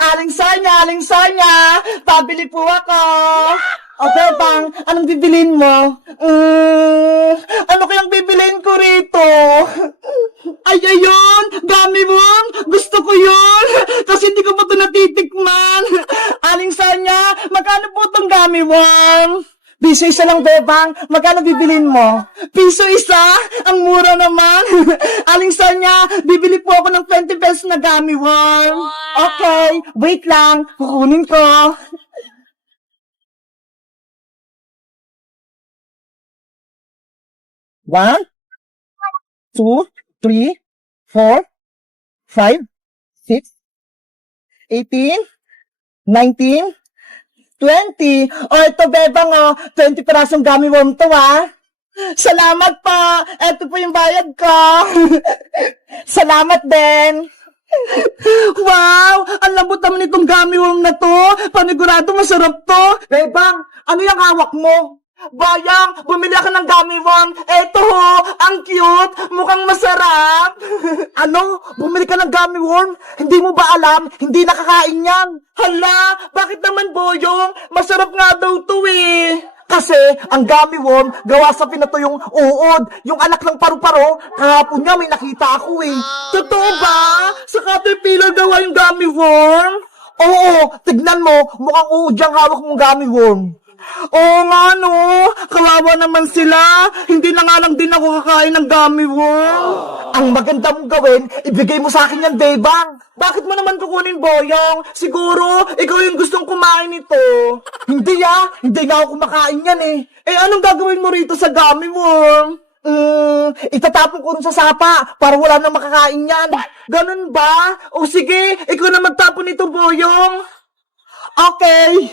Aling Sonya, pabili po ako. O, Bebang, anong bibilin mo? Ano kayang bibilin ko rito? Ay, ayun! Gummy worm! Gusto ko yun! Kasi hindi ko pa ito natitikman. Aling Sonya, magkano po itong gummy worm? Piso isa lang, Bebang. Magkano bibilin mo? Piso isa? Ang mura naman. Aling Sonya, bibili po ako ng 20 pesos na gummy worm. Okay, wait lang. Kukunin ko. 1, 2, 3, 4, 5, 6, 18, 19, 20. O, ito, Bebang, 20 pirasong gummy worm to, Salamat pa. Ito po yung bayad ko. Salamat din. Wow! Ang lambot naman itong gummy worm na to. Panigurado masarap to. Bebang, ano yung hawak mo? Bayang, bumili ako ng gummy worm. Eto ho, ang cute. Mukhang masarap. Ano? Bumili ka ng gummy worm? Hindi mo ba alam? Hindi nakakain yan. Hala, bakit naman, Boyong? Masarap nga daw to eh. Kasi, ang gummy worm, gawa sa pinatuyong uod. Yung anak ng paru-paro, kahapon nga may nakita ako eh. Totoo ba? Sa Caterpillar gawa yung gummy worm? Oo, tignan mo, mukhang uod yung hawak mong gummy worm. Oo nga no, kawawa naman sila. Hindi na nga lang din ako kakain ng gummy worm. Ang maganda mong gawin, ibigay mo sa akin yan, Bebang. Bakit mo naman kukunin, Boyong? Siguro, ikaw yung gustong kumain ito. Hindi hindi nga ako kumakain yan eh. Eh anong gagawin mo rito sa gummy worm? Itatapon ko rin sa sapa para wala nang makakain yan. Ganun ba? O sige, ikaw na magtapon nito, Boyong. Okay.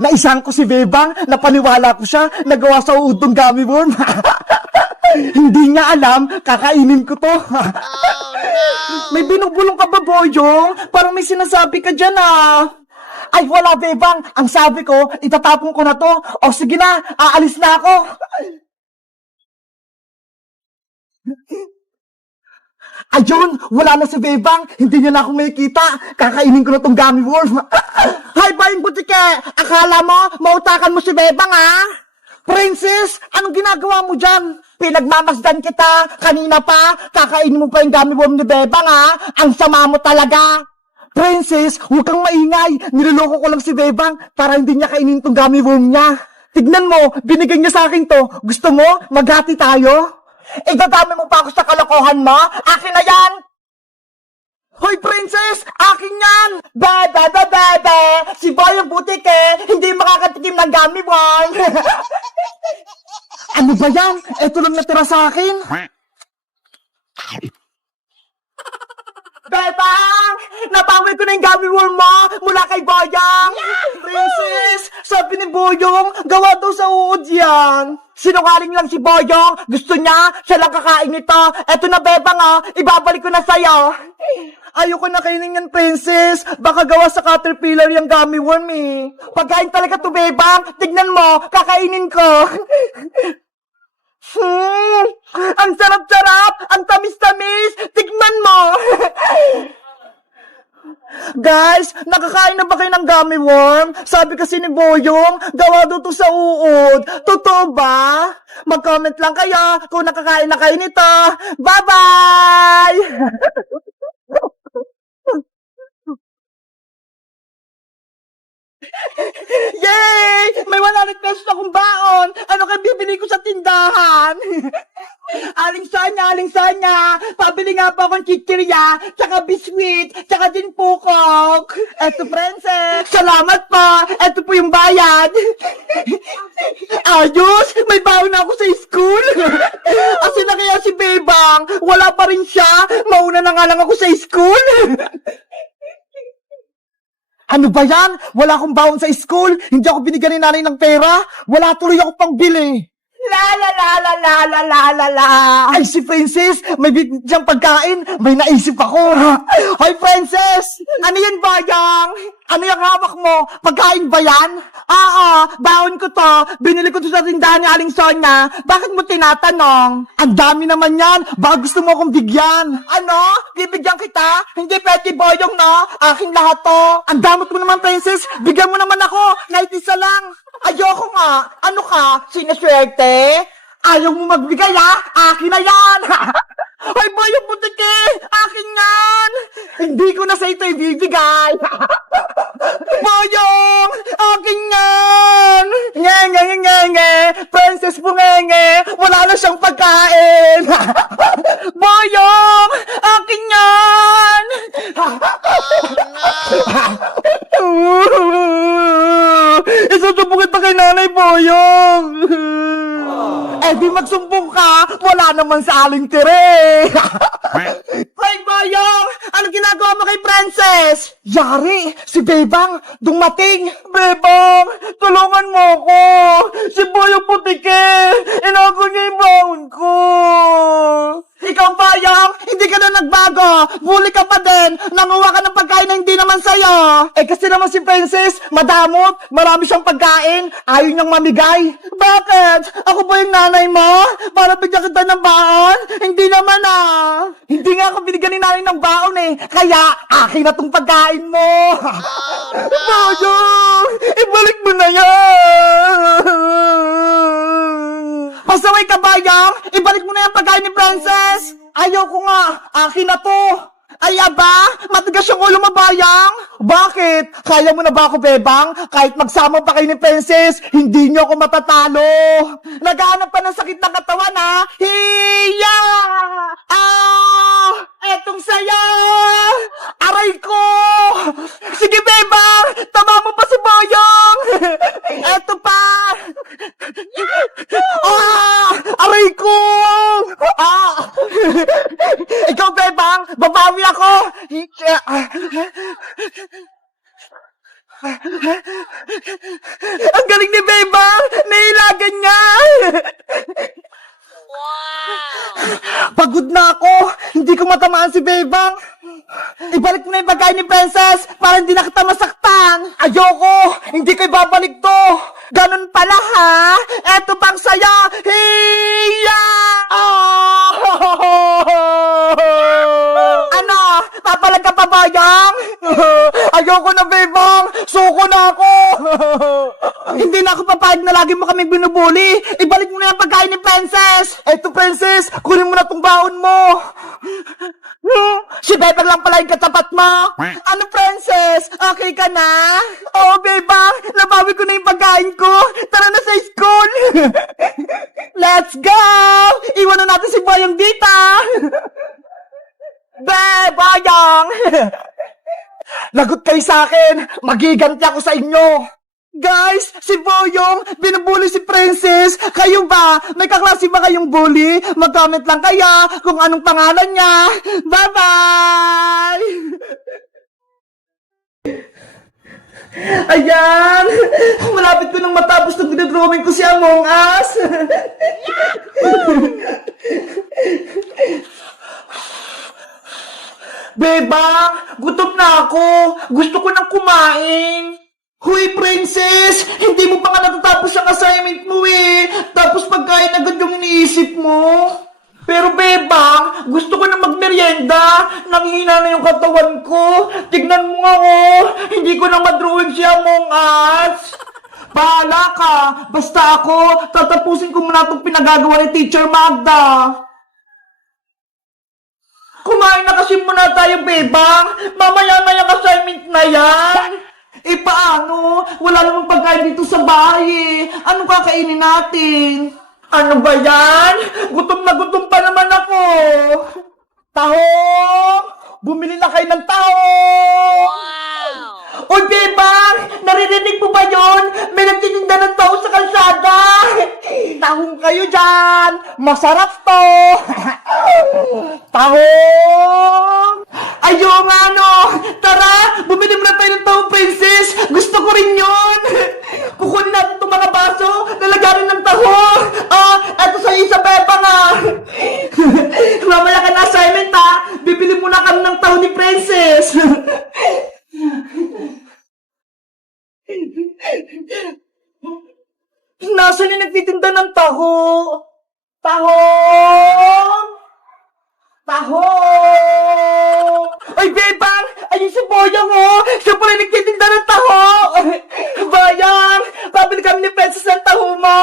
Naisang ko si Bebang, napaniwala ko siya, nagawa sa udong gummy worm. Hindi niya alam, kakainin ko to. May binubulong ka ba, Boyong? Parang may sinasabi ka dyan Ay, wala, Bebang. Ang sabi ko, itatapon ko na to. O sige na, aalis na ako. Ayun, wala na si Bebang. Hindi niya na ako makikita. Kakainin ko na tong gummy worm. Hi, Bayang Butike! Akala mo, mautakan mo si Bebang, Princess, anong ginagawa mo dyan? Pinagmamasdan kita. Kanina pa, kakainin mo pa yung gummy worm ni Bebang, Ang sama mo talaga. Princess, huwag kang maingay. Niloloko ko lang si Bebang para hindi niya kainin tong gummy worm niya. Tignan mo, binigay niya sa akin to. Gusto mo, maghati tayo? Idadami mo pa ako sa kalokohan mo? Akin na yan! Hoy, Princess! Akin yan! Bebe! Si Bayang Butike, hindi makakatikim ng gummy worm! Ano ba yan? Ito lang natira sa akin. Bebang! Napawi ko na yung gummy worm mo mula kay Boyong! Princess! Sabi ni Boyong, gawa daw sa uod yan! Sinungaling lang si Boyong! Gusto niya, siya lang kakain nito! Eto na, Bebang, ibabalik ko na sa'yo! Ayoko na kainin yan, Princess! Baka gawa sa Caterpillar yung gummy worm eh! Pagkain talaga to, Bebang! Tignan mo, kakainin ko! Ang sarap-sarap! Ang tamis-tamis! Tignan mo! Guys, nakakain na ba kayo ng gummy worm? Sabi kasi ni Boyong, gawa daw to sa uod. Totoo ba? Mag-comment lang kayo kung nakakain na kayo nito. Bye-bye! Yay! May 100 pesos akong baon! Ano kayo bibili ko sa tindahan? Aling Sonya, pabili nga po akong chichirya, tsaka biskuit, tsaka din pukok. Eto, Princess. Salamat po. Eto po yung bayad. Ayos! May baon na ako sa school. Kasi na kaya si Bebang, wala pa rin siya. Mauna na nga lang ako sa school. Ano ba yan? Wala akong baon sa school. Hindi ako binigyan ni nanay ng pera. Wala tuloy ako pang bili. La. Ay, si Princess, may bigyan pagkain. May naisip ako. Hoy, Princess! Ano yan, Bayang? Ano yung hawak mo? Pagkain ba yan? Oo, baon ko to. Binili ko to sa tindahan ni Aling Sonia. Bakit mo tinatanong? Ang dami naman yan. Baka gusto mo akong bigyan. Ano? Bibigyan kita? Hindi pwede, Boyong, no? Aking lahat to. Ang damot mo naman, Princess. Bigyan mo naman ako. Kahit isa lang. Ayoko nga. Ano ka? Sinaswerte? Ayaw mo magbigay, ha? Akin na yan. Ay, Boyong Butiki! Akin yan! Hindi ko na sa ito ibibigay. Boyong! Akin yan! Nge, nge, nge, nge, nge! Princess Bungenge! Wala na siyang pagkain! Boyong! Akin yan! Isusumbungin pa kay Nanay Boyong! Eh di magsumbong ka! Wala naman sa Aling Tere! Hoy Boyong! Ano ginagawa mo kay Princess? Yari! Si Bebang! Dumating! Bebang! Tulungan mo ko! Si Boyong Putike! Inago niya yung baon ko! Ikaw, Boyong! Hindi ka na nagbago! Bully ka pa din! Nanguha ka ng pagkain na hindi naman sa'yo! Eh kasi naman si Princess, madamot! Marami siyang pagkain! Ayaw niyang mamigay! Bakit? Ako ba yung nanay mo? Para bigyan kita ng baon? Hindi naman ah! Hindi nga ako binigyan ni nanay ng baon eh! Kaya, akin na tong pagkain mo! Boyong! Ibalik mo na yan! Pasaway ka, Boyong! Ibalik mo na yung pagkain ni Princess! Ayoko nga! Akin na to! Ay, aba? Matigas yung ulo mo, Boyong? Bakit? Kaya mo na ba ako, Bebang? Kahit magsama pa kayo ni Princess, hindi niyo ako matatalo! Naghahanap pa ng sakit ng katawan, ha? Hiya! Ah! Etong saya! Aray ko! Sige, Bebang! Tama mo pa si Boyong! Eto pa! Ah! Aray ko! Ah! Ikaw, Bebang! Babawi ako! Ang galing ni Bebang! Nailagan niya! Pagod na ako! Hindi ko matamaan si Bebang! Ibalik mo na yung pagkain ni Princess para hindi na kita masaktan! Ayoko! Hindi ko ibabalik to! Ganun pala ha! Eto pang saya! Hiya! Ah! Ano? Papalag ka pa, Boyong? Ayoko na, Bebang! Suko na ako! Hindi na ako papayag na lagi mo kami binubuli! Ibalik mo na yung pagkain ni Princess! Eto, Princess! Kunin mo na tong baon mo! Si Bebang lang pala yung katapat mo! Ano, Princess? Okay ka na? Oo, Bebang! Nabawi ko na yung pagkain ko! Tara na sa school! Let's go! Iwan na natin si Boyong dito! Boyong! Lagot kayo sa akin! Magiganti ako sa inyo! Guys, si Boyong, binubuli si Princess. Kayo ba? May kaklase ba kayong bully? Mag-comment lang kaya kung anong pangalan niya. Bye-bye! Ayan! Malapit ko nang matapos ng dinadrawing ko si Among Us. Bebang, gutom na ako. Gusto ko nang kumain. Huy, Princess! Hindi mo pa nga natatapos yung assignment mo eh! Tapos pagkain agad yung iniisip mo! Pero Bebang, gusto ko na magmerienda! Nanghina na yung katawan ko! Tignan mo nga oh! Hindi ko na madrawing si Among Us! Bahala ka! Basta ako, tatapusin ko muna itong pinagagawa ni Teacher Magda! Kumain na kasi muna tayo, Bebang! Mamaya na yung assignment na yan! Eh paano? Wala namang pagkain dito sa bahay eh. Anong kakainin natin? Ano ba yan? Gutom na gutom pa naman ako. Tahong! Bumili na kayo ng tahong! Wow! Uy, Bebang! Naririnig mo ba yun? May nagtitinda ng tahong sa kalsada! Tahong kayo dyan! Masarap to! Tahong! Ayaw nga no! Tara! Bumili mo na tayo ng tahong, Princess! Gusto ko rin yun! Kukunin natin itong mga baso! Lalagarin ng tahong! Ah! Eto sa isa, Bebang ah! Mamaya ka na assignment ha! Bibili muna kami ng tahong ni Princess! Nasaan yung nagtitinda ng taho? Tahong! Tahong! Ay, Bebang! Ayun si Boyong, oh! Siya pala nagtitinda ng taho! Bayang! Pabili kami ni Princess ng taho mo!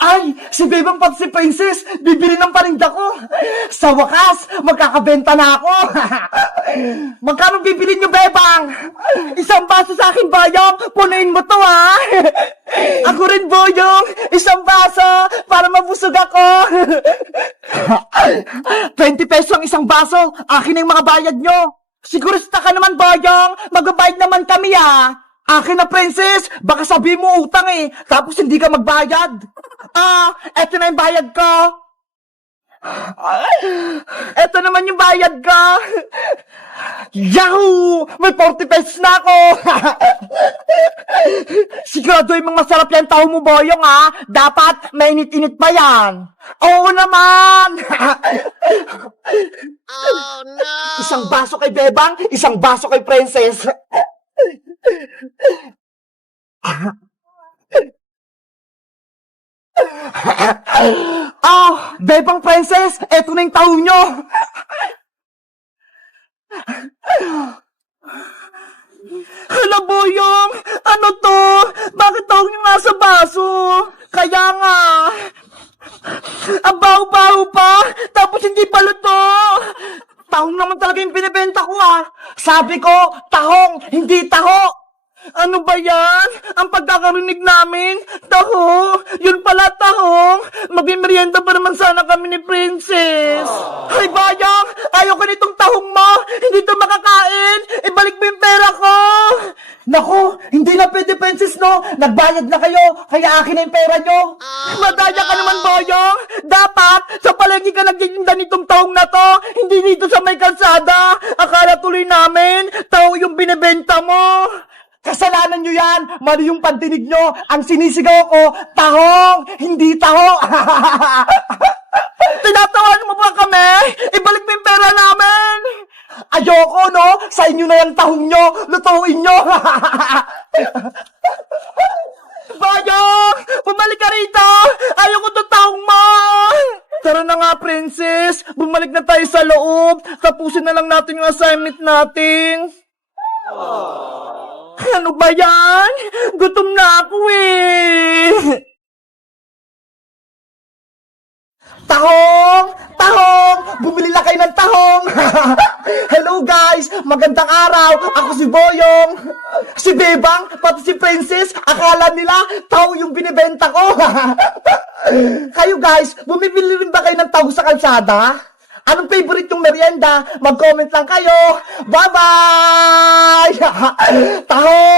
Ay! Si Bebang pati si Princess! Bibili ng parinda ko! Sa wakas, magkakabenta na ako! Magkano bibili niyo, Bebang? Isang baso sa akin, Bayang! Punuin mo to, ha? Ako rin, Boyong! Isang baso para mabusog ako! 20 pesos ang isang baso! Akin ang mga bayad nyo! Sigurista ka naman, Boyong! Magbabayad naman kami, ha? Akin na, Princess! Baka sabihin mo utang eh, tapos hindi ka magbayad! Eto na yung bayad ko! Eto naman yung bayad ko! Yahoo! May 40 pesos na ako! Siguraduhin mong masarap yan tao mo, Boyong, ha? Dapat mainit-init pa yan! Oo naman! Oh no! Isang baso kay Bebang, isang baso kay Princess! Bebang Princess, eto na yung taho nyo! Hala, Boyong! Ano to? Bakit taho nyo nasa baso? Kaya nga! Ang baho-baho pa! Tapos hindi pa luto! Tahong naman talaga yung binibenta ko, ah! Sabi ko, tahong, hindi taho! Ano ba yan? Ang pagkakarinig namin? Taho? Yun pala, tahong? Magmimerienda pa naman sana kami ni Princess. Ay, Bayang! Ayoko nitong tahong mo! Hindi to makakain! Ibalik mo yung pera ko! Naku! Hindi na pwede, Princess, no? Nagbayad na kayo, kaya akin na yung pera nyo. Madaya ka naman, Boyong! Dapat, sa palengke ka nagtitinda nitong tahong na to! Hindi dito sa may kalsada! Akala tuloy namin, taho yung binibenta mo! Kasalanan nyo yan! Mali yung pantinig nyo! Ang sinisigaw ko, tahong! Hindi taho! Tinatawan mo ba kami? Ibalik mo yung pera namin! Ayoko, no? Sa inyo na yung tahong nyo! Lutuin nyo! Bayong! Bumalik ka rito! Ayoko to tahong mo! Tara na nga, Princess! Bumalik na tayo sa loob! Tapusin na lang natin yung assignment natin! Ano ba yan? Gutom na ako eh! Tahong! Tahong! Bumili na kayo ng tahong! Hello guys! Magandang araw! Ako si Boyong! Si Bebang, pati si Princess, akala nila taho yung binibenta ko! Kayo guys, bumibili rin ba kayo ng taho sa kalsada? Anong favorite yung merienda? Mag-comment lang kayo! Bye-bye! Taho!